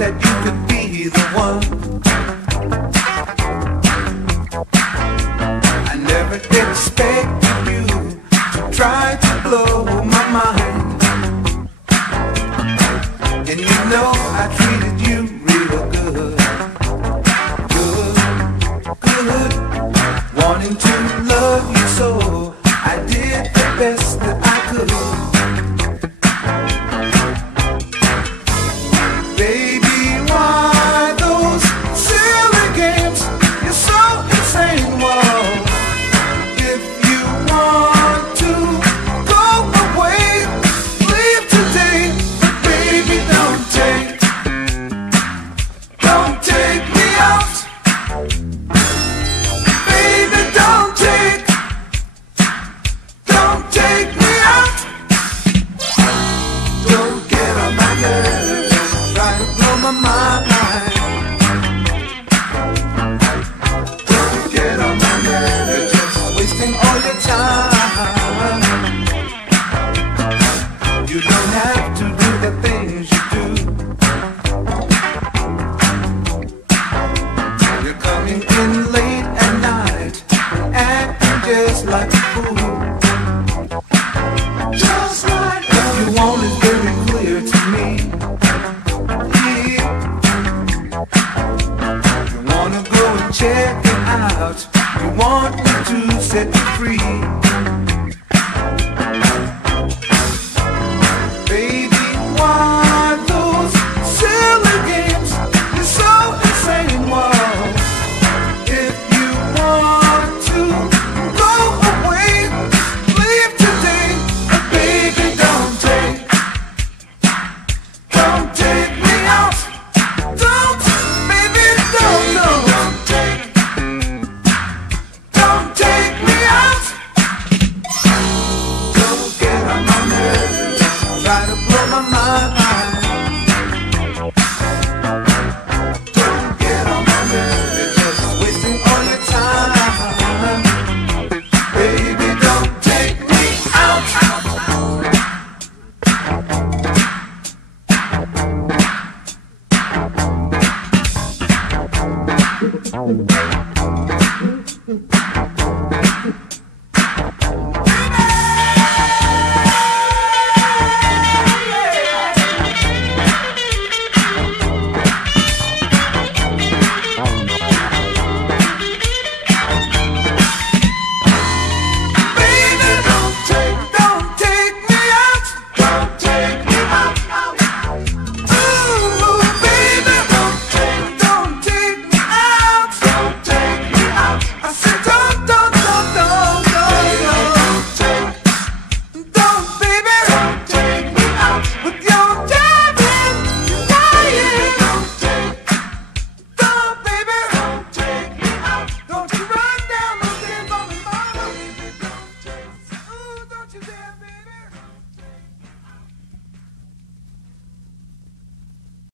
that you could be the one. I never expected you to try to blow my mind. And you know I treated you real good. Good. Wanting to love you so, I did the best that I could. Baby, why those silly games? You're so insane, whoa. If you want to go away, leave today. But baby, don't take me out. Baby, don't take me out. Don't get on my nerves, try to blow my mind. Don't get on my nerves, just wasting all your time. You don't have to do the things you do. You're coming in late at night, acting just like a fool. Just like what you want is very clear to me. Yeah. You wanna go and check it out. You want me to set you free. Baby, why those silly games? You're so insane, whoa. If you want to go away, leave today. But baby, don't take me out. Don't, baby, don't take me out. Don't get on my nerves, try to blow my mind. Don't get on my nerves, you're just wasting all your time. Baby, don't take me out.